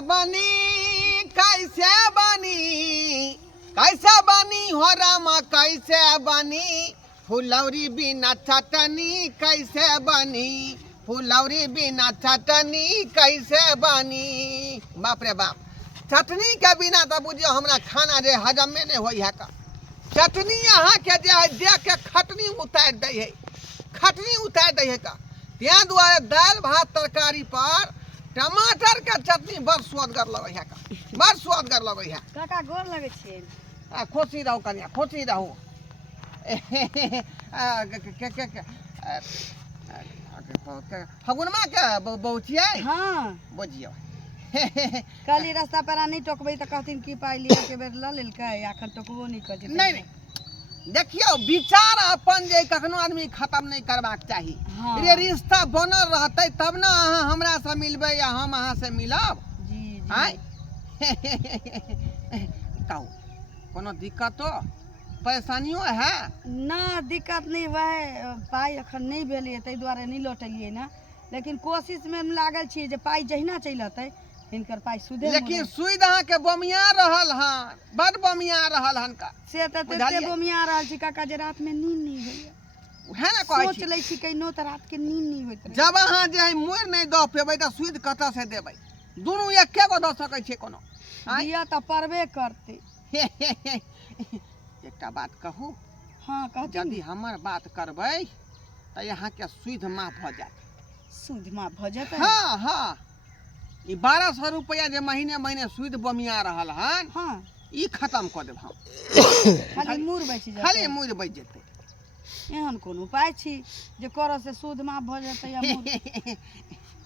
बनी कैसे बनी हो रामा कैसे बनी फुलौरी बिना चटनी कैसे बनी फुलौरी बिना चटनी कैसे बनी। बाप रे बाप, चटनी के बिना तो बुझियो हमरा खाना जे हजम में नहीं होई है का। चटनी यहाँ के जे है देख के खटनी उतार दे है, खटनी उतार दे है का। त्या द्वारे दाल भात तरकारी पर टमाटर के चटनी बड़ स्वादगर लगे है का, बड़ स्वादगर लगे है। काका गोर लगे छे। खुशी रहो कन्या, खुशी रहो। फगुनमा के बहुचिया हाँ बुझियो। कली रास्ता पर नहीं टोकबे तो कहथिन की पाई लिया के बेर ल लेलकै, अखन टोकबो नहीं कर जे। नहीं देखियो, विचार अपन जे कखनो आदमी खत्म नहीं करबाक चाही। हाँ। रे रिश्ता बनल रहते तब ना अहाँ हमरा से मिलबे या हम अहाँ से मिलब। जी जी। आय कहू कोनो दिक्कतो परेशानियों है? ना दिक्कत नहीं, वह पाई अखन नहीं भेलिए तै द्वारे नहीं लौटलिए ना, लेकिन कोशिश में लागल छी जे पाई जहिना चलि अतै हिनकर पाई सुधे। लेकिन सुध अहाँ के बमिया रहल हन, बड़ बमिया रहल हन का। से त तते बमिया रहल छी काका जे रात में नींद नहीं होइए। है ना कहै सोच छी लै छी कहिनो त रात के नींद नहीं होइत रहे। जब अहाँ जे मोर नहीं द पेबै त सुध कतऽ से देबै? दुनू एके गो द सकै छै कोनो? दिया त परबे करते। एकटा बात कहू, हाँ कहती यदि हमर बात करबै त यहाँ के सुध माफ भ जात। सुध माफ भ जेतै। हाँ हाँ, ई 1200 रुपया जे महीने महीने सुध बमिया रहल हन, हाँ ई खत्म क देब हम। खाली मूर बच जेतै। खाली मुझ बच जेतै। एहन कोन उपाय छी जे करऽ से सूद माफ भ जेतै या मूर?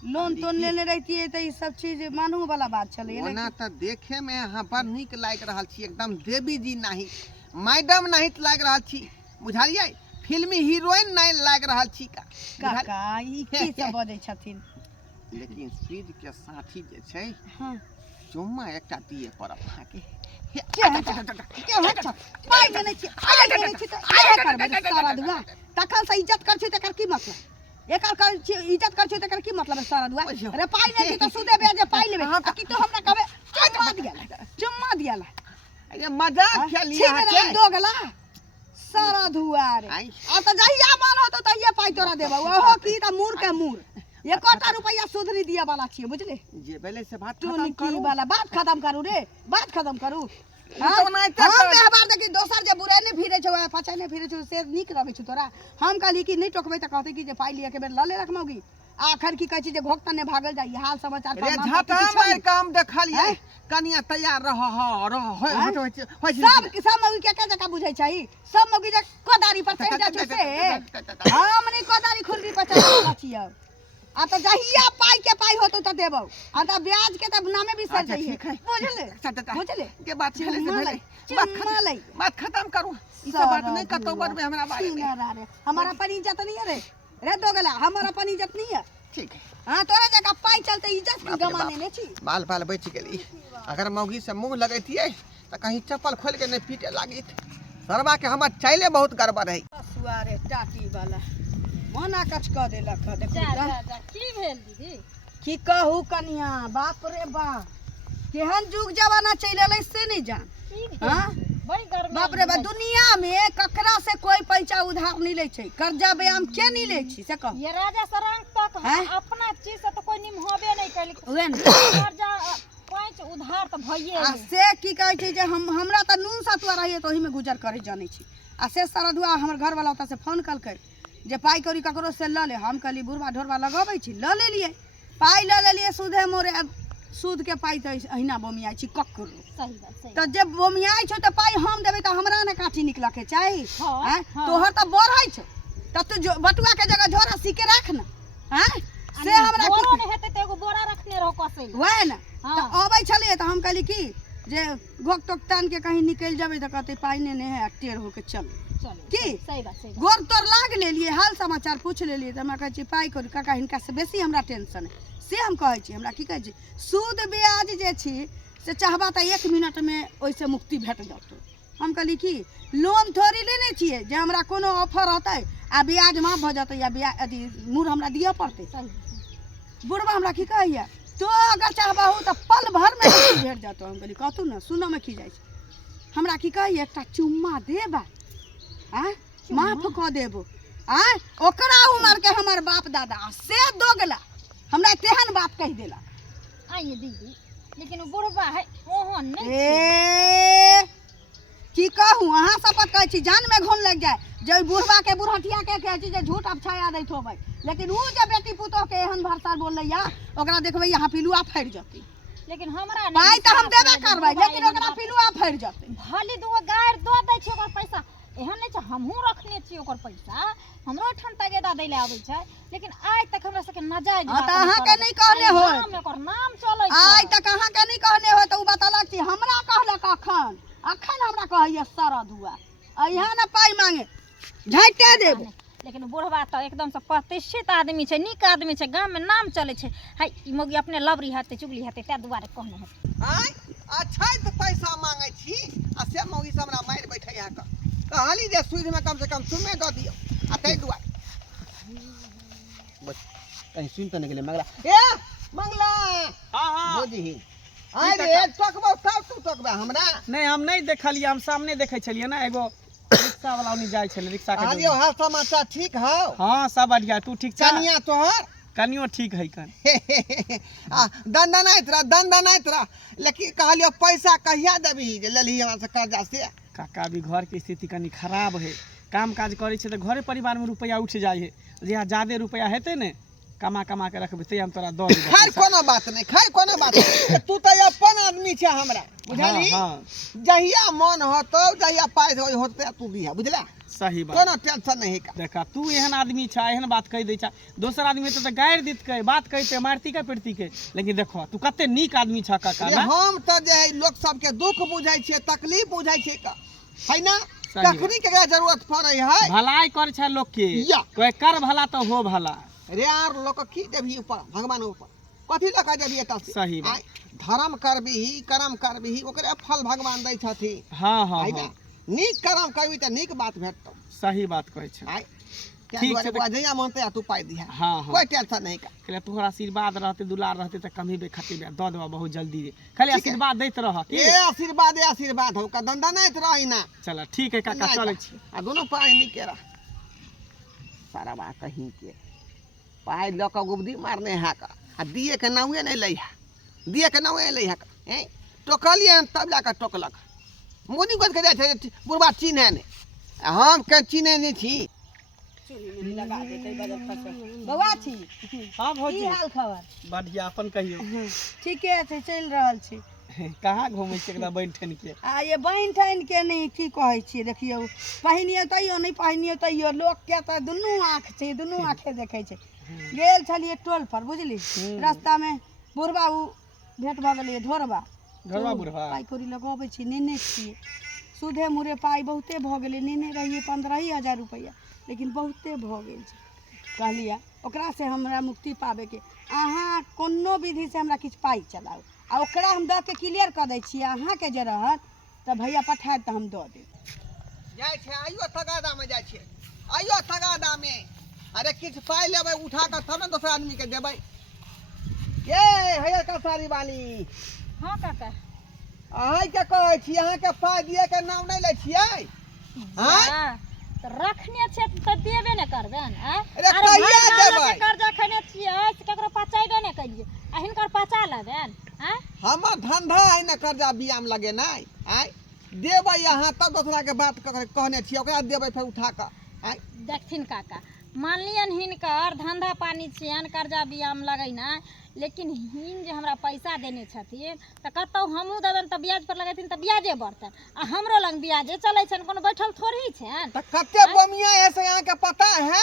लोन तोन लेने रहतिए त ई सब चीज मानू वाला बात छलै। ओना त देखे में अहाँ बड़ नीक लाग रहल छी, एकदम देवी जी नहीं, मैडम नहीं लाग रहल छी, बुझलियै? फिल्मी हीरोइन नहीं लाग रहल छी का। काका ई की सब बजै छथिन? लेकिन सुध के साथी जे छै, हाँ चुम्मा एकटा दिए पड़त अहाँ के। पाई देने छी, पाई देने छी त इहे करबै सारा दुआ। तखन से इज्जत कर छी तकर की मतलब? एकर कर छी इज्जत कर छी तकर की मतलब है सारा दुआ? अरे पाई नहीं छी त सुदे बेजे पाई लेबे। कि तो हमरा कहबे चुम्मा दियाला अरे मजाक खेली अहाँ छीन के। रे दो गला सारा धुआ रे। आ त जहिया मन होतो तहिया पाई तोरा देबो। ओहो की त मूर के मूर एकोटा रुपया सुध नहीं दिया वाला छिए, बुझले? जे बेले से बात तू खत्म निकी करू। वाला बात खत्म करू रे, बात खत्म करू। तो नहीं त हम व्यवहार देखी दोसर जे बुराई नहीं फिरे छौ, पाछा नहीं फिरे छौ, से निक रहे छौ तोरा। हम कहली कि नहीं टोकबे त कहते कि जे पाई लिया के बेर ल ले रखमौगी। आखर की कहै छी जे घोकता ने भागल जाई। हाल समाचार रे झटा मार काम देखलिए, कनिया तैयार रह सब सब मौगी के जगह बुझै छै। सब मौगी जे कोदारी पर चढ़ जाय छै से हम नहीं कोदारी खुरगी पर चढ़ छियै। आ त जहिया पाई के पाई होतो त देबौ, आ त ब्याज के त नामे भी सर जाई है, बुझले? बुझले के बात भेले से भेले, बात खत्म करू। ई सब बात नहीं कतो बरबे हमरा बारे में। हमारा अपन इज्जत नहीं है रे, रे दो गला हमारा अपन इज्जत नहीं है। ठीक है, हां तोरा जगह पाई चलते इज्जत की गमाने ने छी। बाल बाल बच गेली। अगर मौगी से मुंह लगैतिए त कहीं चप्पल खोल के नहीं पीटे लागित। सरबा के हमर चाइले बहुत गड़बड़ है। सुआरे टाटी वाला मना कच क देलक। देखू की भेल दीदी? की कहू कनिया, बाप रे बाप केहन जुग जमाना चल एलै से नहीं जान। हां बड़ी गर्मी बाप रे बाप, दुनिया में ककरा से कोई पैसा उधार नहीं ले छै, कर्जा ब्याम के नहीं ले छी से कह। ये राजा सरंग तक अपना चीज से तो कोई निम होबे नहीं कैल। ओहे न कर्जा पैंच उधार तो भइए आ से की कहै छै जे हमरा त नून सतुआ रहिए तो ओही में गुजर करे जाने छी। आ से सारा दुआ हमर घर वाला ओता से फोन कलकै जे पाई कौड़ी ककरो से ल ले। हम कहली बुढ़वा ढोरवा लगाबै छी, ल ले लिए पाई, ल ले लिए सुधे मोरे। सूद के पाई त अहिना बमियाई छी ककरो। सही बात सही। त जब बमियाई छ त पाई हम देबै त हमरा ने काठी निकला के चाही। हाँ, तोहर त बढ़ै छ त तू बटुआ के जगह झोरा सी के राख न। हैं से हमरा बोरो नहीं हेते त एगो बोरा रखने रहो कसै। वह न त अबै छले त हम कहली की जे घोक टोक तान के कहीं निकल जाबे त कहते पाई ने है टेढ़ होके चल। चलो की सही बात सही। गोर तोर लाग लेलिए, हाल समाचार पूछ लेलिए त हमरा कहै छी पाई कौड़ी काका हिनका से बेसी हमरा टेंशन है। से हम कहै छी हमरा की कहै छी सूद ब्याज जे छी से चाहबा त 1 मिनट में ओइसे मुक्ति भेट जातो। हम कहली की लोन थोड़ी लेने छिए जे हमरा कोनो ऑफर होतै आ ब्याज माफ भ जतै या ब्याज अथी मूर हमरा दिए पड़तै। बुढ़वा हमरा की कहैया तो अगर चाहबहु त पल भर भेट जातो हम कहली कहतू ना सुनो में की जाइ छै हमरा की कही एकटा चुम्मा देबा आ माफ क देबो आ ओकरा उमर के हमर बाप दादा से दोगला हमरा तेहन बात कह देला आइए दीदी लेकिन वो बुढ़बा है ओहन नहीं ए की कहूँ अहाँ शपथ कहै छी जान में घुन लग जाए जे बुढ़वा के बुढ़हटिया के कहै छी जे झूठ अब छाया दैत होबै लेकिन ऊ जे बेटी पुतोह के एहन भरसा बोलैया ओकरा देखबै यहाँ पिलुआ फैर जतै लेकिन हमरा नहीं पाई तो हम विश्वास देबे है, करबै बुढ़बा लेकिन एहन ओकरा बात- पिलुआ फैर जतै भले दूगो गायर दो दै छी ओकर पैसा एहन नहीं छै हमहूँ रखने छी ओकर पैसा हमरो ठन तगेदा दै ले आबै छै लेकिन आज तक हमरा सबके नाजायज हाँ, बात तो अहाँ के करल। नहीं कहने आई होत। नाम ओकर नाम चलै छै आइ तक अहाँ के नहीं कहने हो तो ऊ बतलक कि हमरा कहलक अखन अखन हमरा कहैया सरद हुआ यहाँ ना पाई मांगे झाइटे देब लेकिन बुढ़वा तो एकदम से प्रतिष्ठित आदमी छै नीक आदमी छै गांव में नाम चलै छै हाय ई मोगी अपने लवरी हते चुगली हते तै दुआरे कहने है आय अच्छा तो पैसा मांगे छी आ से मौगी से हमरा मार बैठे यहाँ का कहली जे सूद में कम से कम सुमे दऽ दियो आ तै दुआरे बस कहीं सुन तो नहीं गेले मंगला ए मंगला हाँ हाँ बोझी आय रे टकबो तब तू टकबा हमरा नहीं हम नहीं देखलिए हम सामने देखे छलिए ना एगो रिक्शा वाला उन्हीं जाय छले रिक्शा के आलियो हाल समाचार ठीक हौ हाँ सब बढ़िया तू ठीक छ कनिया तोहर कनियो ठीक है कन आ दंदनाइत रह लेकिन कहलियो पैसा कहिया देबही जे लेलही हमरा से कर्जा से काका भी घर के स्थिति कनी खराब है काम काज करे छे तो घरे परिवार में रुपया उठ जाय है जहाँ ज्यादा रुपया हेते ने कमा कमा के रखबे ते हम तोरा दऽ देबो खैर कोनो बात नहीं खैर कोनो बात नहीं तू तो अपन आदमी छे हमरा बुझली हाँ जहिया मन होतो जहिया पाइ होते तू दिया बुझला सही बात कोनो टेंशन नहीं का देखा तू एहन आदमी छा एहन बात कह दै छा दोसर आदमी तो गारि दित के बात कहते मारती के पिटती के लेकिन देखो तू कते नीक आदमी छा काका ये ना हम तो जे है लोग सबके दुख बुझाइ छे तकलीफ बुझाइ छे का है ना सही बात। कखनी के जरूरत पड़े है भलाई कर छा लोग के या। कोई कर भला तो हो भला रे यार लोग की देबही ऊपर भगवान ऊपर कथी लगा देबही एता से सही बात। आय, धर्म करबिही कर्म करबिही ओकरे फल भगवान दै छथिन हाँ हाँ है ना हाँ नीक कर्म करबी त नीक बात भेटतौ सही बात कहै छै आय क्या ठीक दुआरे छै तऽ- बुआ जहिया मानते तू पाइ दिहा हाँ हाँ कोई टेंशन नहीं का कहले तोहर आशीर्वाद रहते दुलार रहते तो कमी बे खतेबे दऽ देबा बहुत जल्दी रे खाली ठीक है। आशीर्वाद दैत रह की ए आशीर्वाद हो का दंदनाइत रही ना चल ठीक है काका नहीं चले का। छी आ दोनों पाइ निके रह सारा बात कहीं के पाइ ल के गुबदी मारने हा का आ दिए के नाउए नहीं लई हा दिए के नाउए लई हा का हैं टोकलिए तब ला के टोकलक मोदी गोद के जाय छै बुढ़बा चिन्हे ने हम के चिन्हे नहीं छी लगा देते बजट फसल बौआ छी हाँ की भौजी हाल खबर बढ़िया अपन कहियो ठीके छै चलि रहल छी कहाँ घूमै छै एकदम बैठ ठन के आ ये बहिन ठाइन के नहीं की कहै छियै देखियौ पहिनियो तैयो नहीं पहिनियो तैयो लोक के तऽ दुनू आँख छै दुनू आँखे देखै छै गेल छलियै टोल पर बुझली रास्ता में बुढ़बा उ भेट भऽ गेलियै धोरबा घरवा बुढ़वा पाइ कौड़ी लगबै छी नेने छियै सुधे मुरे पाइ बहुते भऽ गेलै नेने रहियै 15,000 रुपैआ लेकिन बहुते भऽ गेल छै कहलियै ओकरा से हमरा मुक्ति पाबे के अहाँ कोनो विधि से हमरा किछु पाइ चलाउ आ ओकरा हम दऽ के क्लियर कऽ दै छियै अहाँके जे रहत तऽ भैया पठायत तऽ हम दऽ देब जाय छै आइयो तगादा में जाय छै आइयो तगादा में अरे किछु पाइ लेबै उठा के तब ने दोसर आदमी के देबै के हैया का सारी वाली हाँ काका अहाँ के कहै छी अहाँ के पाइ दिए के नाम नहीं लै छियै हाँ हाँ, तो रखने छै तऽ देबे ने करबे ने अरे कहिया देबै? कर्जा खने छियै से ककरो पचेबे ने करिए आ हिनकर पचा लेबे हैं हमर धंधा है ना कर्जा बियाम लगेनाइ आय देबै अहाँ तब दोसरा के बात कहने छियै ओकरा देबै फेर उठा के आय देखथिन काका मान लियन हिनकर धंधा पानी छियन कर्जा बियाम लगैना लेकिन हिन जे हमरा पैसा देने छथिन तऽ कतौ हमहूँ देबनि तऽ ब्याज पर लगेथिन तऽ ब्याजे बढ़तनि आ हमरो लग ब्याजे चलै छनि कोनो बैठल थोड़ी छनि त कते बमिया है से अहाँ के पता है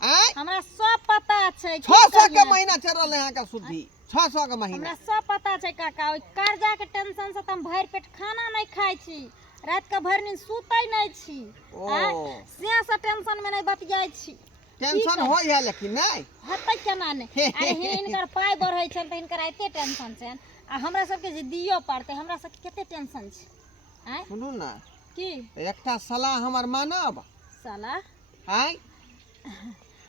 आय हमरा सब पता छै की 600 के करियै? महीना चल रहले अहाँ के सुधी 600 के महीना हमरा सब पता छै काका ओइ कर्जा के टेंशन से तऽ हम भरि पेट खाना नहीं खाइ छी रात के भरि नींद सुतै नहीं छी ओ। से टेंशन में नहीं बतियाइ छी टेंशन है? होय है लेकिन नहीं होतै केना नहि अरे हिनकर पाइ बढ़ै छनि तऽ हिनकर एते टेंशन छनि आ हमरा सबके जे दियो पड़तै हमरा सबके कते टेंशन छै आय सुनू ना की एकटा सलाह हमर मानब साला आय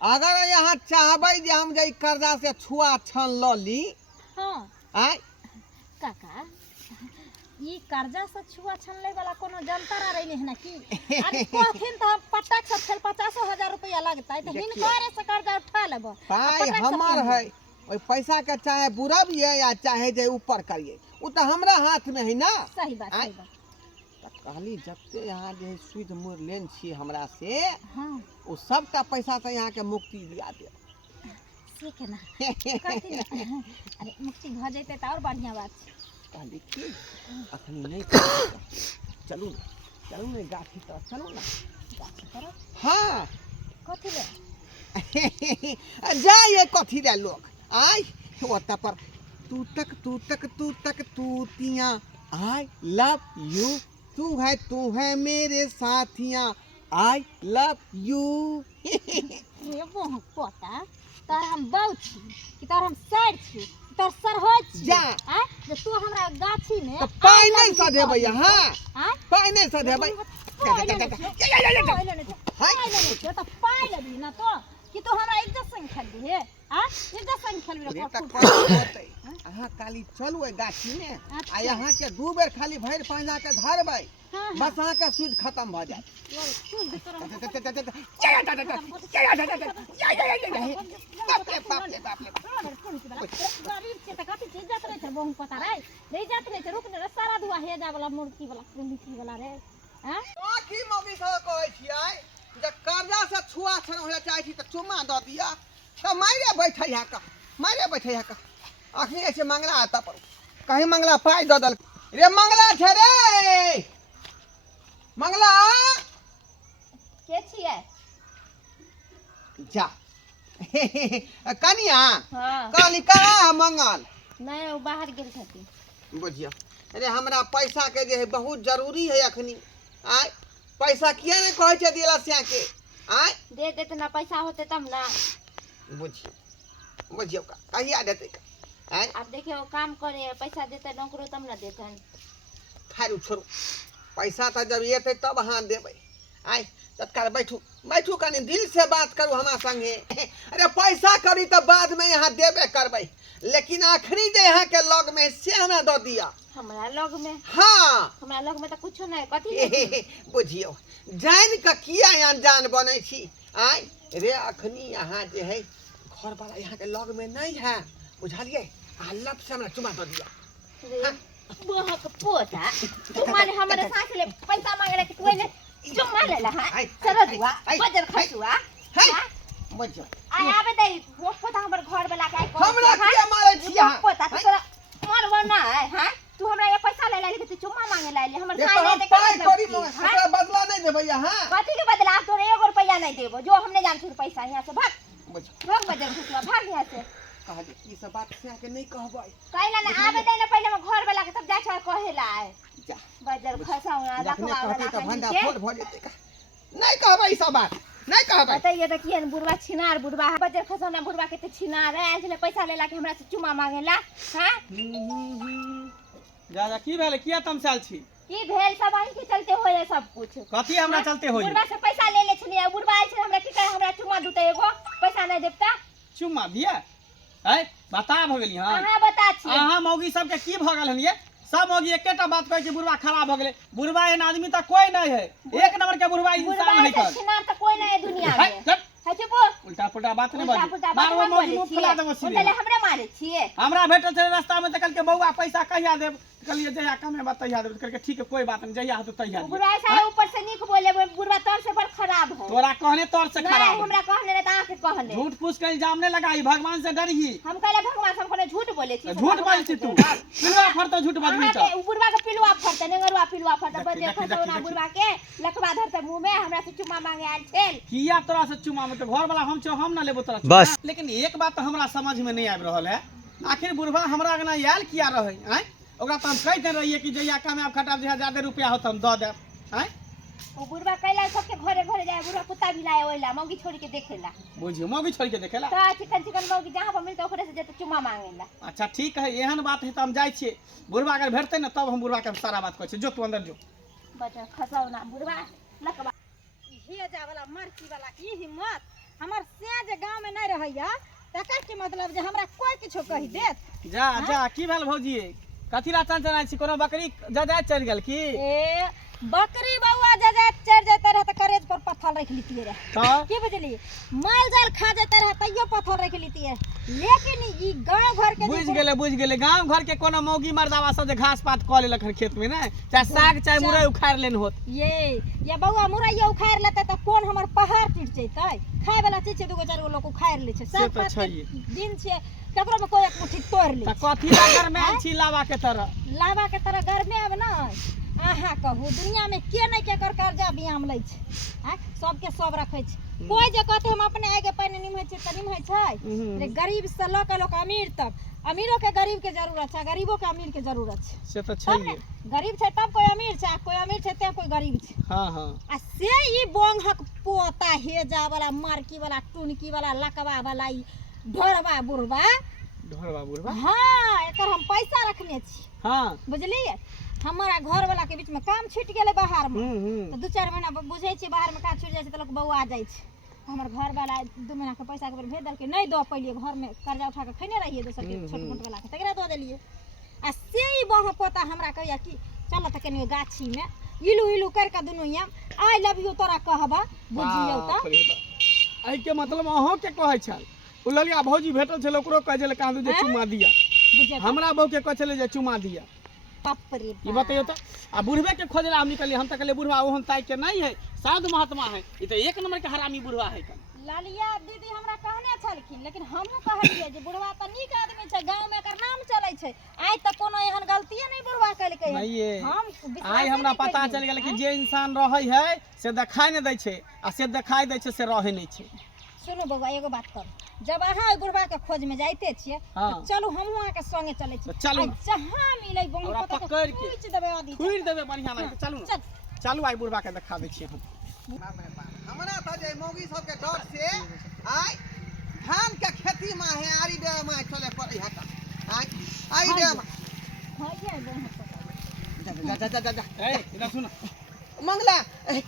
अगर यहाँ चाहबै जे हम जे कर्जा से छुआ छन ल ली हाँ आय काका ई कर्जा से छुआ छनले वाला कोनो जनता रही है ना कि अरे कहथिन त हम पटक से फेल 50,000 रुपया लगता है त हिनकर से कर्जा उठा लेबो पाई हमार है ओइ पैसा के चाहे बुरबिए या चाहे जे ऊपर करिए उ त हमरा हाथ में है ना। सही बात आय। सही बात कहली जते यहाँ जे सुध मूर लेन छी हमरा से हां उ सबटा पैसा से यहाँ के मुक्ति दिया दे। ठीक है ना कहथिन अरे मुक्ति भ जैते त और बढ़िया बात छै। कहली कि अखनी नहीं कर चलू ने गाछी तर चलू ना गाछी तरफ हाँ कथि ले जाइए कथी रे लोग आय ओता पर तू तक तूतियां आई लव यू तू है मेरे साथियां आई लव यू। ये वो पोता तार हम बाऊ छी कि तार हम सर छी तार सरहद छी जा। आ जे तू हमरा गाछी में तो पाई नहीं सधेबै हां आ पाई नहीं सधेबै तो पाई लेबी ना तो कि तू हमरा इज्जत संग खेलबी हे आ इज्जत संग खेलबी रे होतै अहाँ काली चलू ए गाछी में आ यहाँ के दू बेर खाली भैर पांजा के धरबै बस अहाँ के सूद खत्म भ जात। गरीब के त कथि इज्जत रहे छै बहु पता रे इज्जत नहीं छै रुक ने सारा दुआ हे जा वाला मुर्गी वाला मुर्गी वाला रे हैं की मम्मी सब कहै छियै जे कर्जा से छुआ छन होला चाहे छी त चुम्मा द दिया त मारे बैठै है का अखनी ऐसे मंगला आता पर कहीं मंगला पाई द दल रे मंगला छै रे मंगला के छियै जा कनिया हां कहली कहाँ मंगल नहीं वो बाहर गेल छथि बुझियो अरे हमरा पैसा के जे है बहुत जरूरी है अखनी आय पैसा किया नहीं कहै छै दिला सिया के आय दे देते ना पैसा होते तब ना बुझियो का कहिया देते आय आप देखिए वो काम करे पैसा देते नौकरो तब ना देतन खारू छोड़ू पैसा तो जब ये तब हाँ देबै आय तत्काल बैठू कनी दिल से बात करू हमारा संगे। अरे पैसा करी तो बाद में यहाँ देबे करबै लेकिन आखिरी जे यहाँ के लग में से हमरा दे दिया हमरा लग में हाँ हमरा लग में तो कुछ नहीं कथी बुझियो जान के किया अनजान बनै छी आय रे अखनी यहाँ जे है घर वाला यहाँ के लग में नहीं है बुझलिए लप से हमरा चुमा दे दिया बहक पोता तुम्हारे हमारे साथ ले पैसा मांगले कि कोई ने चुम्मा लेला है सरदुआ बजर खसुआ बुझियो आय आबे दई वो पोता हमर घर वाला के हमरा किया मारै छी यहाँ पोता तोरा मारबो ना है हां तू हमरा ये पैसा ले ले तू चुम्मा मांगे ले हमर साथ ले पाई करी एकरा बदला नहीं देबै यहाँ कथी के बदला तोरे 1 रुपया नहीं देबो जो हमने जान छू पैसा यहां से भाग बुझियो भाग बजर खसुआ भाग यहां से कहली ई सब बात से के नहीं कहबै कहला ना आबे दई ना पहले हम घर वाला के तब जा छ कहेला है जा बजर खसाउना रखने रखवा कहते तो भंडा वाला फोड़ भ जेते का नहीं कहबै ई सब बात नहीं कहबै बताइए तो कियन बुढ़वा छिनार बुढ़वा बजर खसौना बुढ़वा के छिनार है ऐसे पैसा लेला के हमरा से चुमा मांगेला हां जा की भेल किया तमसाल छी की भेल सब अहीं के चलते होय सब कुछ कथी हमरा चलते होई बुढ़वा से पैसा ले ले छलिए बुढ़वा आइ छै हमरा की कहे हमरा चुमा दूते एगो पैसा नहीं देबता चुम्मा दिया है बता भ गेली हां अहाँ बता छी अहाँ मौगी सबके की भ गेल हन ये सब मौगी एकेटा बात कहै छै बुढ़वा खराब भ गेलै बुढ़वा एहन आदमी त कोई नहीं है एक नंबर के बुढ़वा इंसान है कर छिनार त कोई नहीं है दुनिया में है चुप उल्टा पुल्टा बात नहीं बाजी मारवा मौगी मुंह फुला देबो सीधे पहले हमरे मारे छिए हमरा भेटल छै रास्ता में त कल के बौआ पैसा कहिया देब कहलिए जया कमे बात तहिया देब कहलके ठीक है कोई बात नहीं जया हो तो तहिया दे बुढ़वा सारा ऊपर से नीक बोले बुढ़वा तौर से बड़ खराब है तोरा कहने तौर से नहीं खराब हमरा कहने त आके कहने झूठ पूछ के इल्जाम नहीं लगाई भगवान से डरही हम कहले भगवान हम कोने झूठ बोले छी झूठ बोल छी तू पिलवा फर तो झूठ बदमी अहाँ छ के बुढ़वा के पिलुआ फरते नेगरवा पिलुआ फरते देखी, बजे देखी, खसौना देखी। बुढ़वा के लखवा धरते मुंह में हमरा से चुम्मा मांगे आयल छेल किया तोरा से चुमा में तो घर वाला हम छ हम ना लेबो तोरा बस। लेकिन एक बात तो हमरा समझ में नहीं आबि रहल है आखिर बुढ़वा हमरा आगना आयल किया रहे हैं ओकरा त हम कह दे रहिए कि जया कमे आप खटाब जे ज्यादा रुपया हो त हम द देब हैं ओ बुढ़वा कैला सबके घरे घरे जाए बुढ़वा कुत्ता बिलाए ओइला मौगी छोड़ के देखेला बुझियो मौगी छोड़ के देखेला तो चिकन चिकन मौगी जहां पर मिलते ओकरे से जेते चुम्मा मांगेला अच्छा ठीक है एहन बात है तो हम जाय छिए बुढ़वा अगर भेटते ना तब हम बुढ़वा के सारा बात कहै छी जो तू अंदर जो बजे खसौना बुढ़वा लखवा हे जा वाला मरची वाला की हिम्मत हमर से जे गांव में नहीं रहैया तकर के मतलब जे हमरा कोई किछो कहि देत जा जा की भेल भौजी कथी ला चंचनाइ छी कोनो बकरी जजाय चढ़ गेल की ए बकरी बउआ जजा चढ़ जाते रहे तो करेज पर पत्थर रख लेती रहे तो की बुझली माल जाल खा जाते रहे तैयो पत्थर रख लेती है लेकिन ई गांव घर के बुझ गेले गांव घर के कोनो मौगी मर्दावा सब जे घास पात क लेलक हन खेत में ना चाहे साग चाहे मुरई उखाड़ लेन होत ये बउआ मुरैया उखाड़ लेते तो कौन हमर पहाड़ टूट जैतै खाए वाला चीज छै दूगो चारगो लोग उखाड़ ले छै से सब तो पात छै के दिन छै ककरो में कोई एक मुट्ठी तोड़ ले त कथी ला घर में छी लावा के तरह लावा के तरह घर में अब ना आहा कहू दुनिया में के नहीं के कर कर्जा बियाम लै छै हैं सबके सब रखै छै कोई जे कहते हम अपने आगे पैने निमहै छै त निमहै छै रे गरीब से ल के लोग अमीर तक अमीरों के गरीब के जरूरत छै गरीबों के अमीर के जरूरत छै से तो तब छै ने गरीब छै तब कोई अमीर छै कोई अमीर छै तब कोई गरीब छै हां हां आ से ई बोंघक पोता हेजा वाला मारकी वाला टुनकी वाला लकवा वाला ई ढोरबा बुढ़बा ढोरबा बुढ़बा हाँ एकर हम पैसा रखने छी हां बुझलिए हमारा घर वाला के बीच में काम छूट गेले बाहर में तो 2-4 महीना बुझे छी बाहर में काम छूट जाय छै त लोग बौआ जाय छै हमर घर वाला 2 महीना के पैसा के बेर भेज दल के नहीं दो पहिले घर में कर्जा उठा के खैने रहिए दोसर के छोट मोट वाला के तकरा दो देलिए आ से ई बह पोता हमरा कहया कि चल त कनी गाछी में इलू इलू कर के दुनु यम आई लव यू तोरा कहबा बुझियौ त आई के मतलब अहों के कहै छल उ ललिया भौजी भेटल छल ओकरो कहै छल कांदू जे चुमा दिया बुझियौ हमरा बहु के कहै छल जे चुमा दिया बाप रे ई बताइयो त आ बुढ़वे के खोजला हम निकलिए हम त कहले बुढ़वा ओहन ताई के नहीं है साधु महात्मा है ई त एक नंबर के हरामी बुढ़वा है का लालिया दीदी हमरा कहने छलखिन लेकिन हमहू कहलिए जे बुढ़वा त नीक आदमी छै गांव में एकर नाम चलै छै आइ त कोनो एहन गलतीए नहीं बुढ़वा कइलकै नहीं ये हम आई हमरा पता चल गेल कि जे इंसान रहै है से देखाई नहीं दै छै आ से देखाई दै छै से रहै नहीं छै सुनू बउआ एगो बात कर जब अहाँ ओइ बुढ़वा के खोज में जाइते छियै हाँ। तो चलू हमहू अहाँ के संगे चलै छी तो चलू। आ जहाँ मिलै बम ओकरा पता पकड़ के। पूछ देबै आदि खुइर देबे बढ़िया नहीं चलू चल चलू आई बुढ़वा के दिखा दै छी हम हमरा त जे मौगी सबके डर से आइ धान के खेती में है आरी डे में चले पड़ी हट आइ आई डे में भइए बम पता जा जा जा जा ए इधर सुन मंगला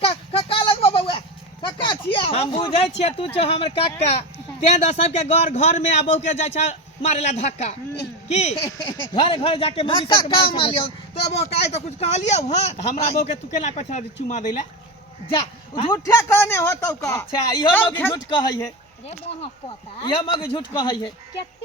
का लगबो बउआ काका छिया हम बुझै छियै तू छ हमर काका ते द सबके घर में आबो के जाय छ मारेला धक्का की घर घर जाके मम्मी धक्का सबके का मार मार लियो तो वो काहे तो कुछ कहलियो हां हमरा बहु के तू केना कहछ चुमा दैला जा झूठे कहने होतौ का अच्छा इहो मौगी झूठ कहै है रे बम पता इहो मौगी झूठ कहै है केते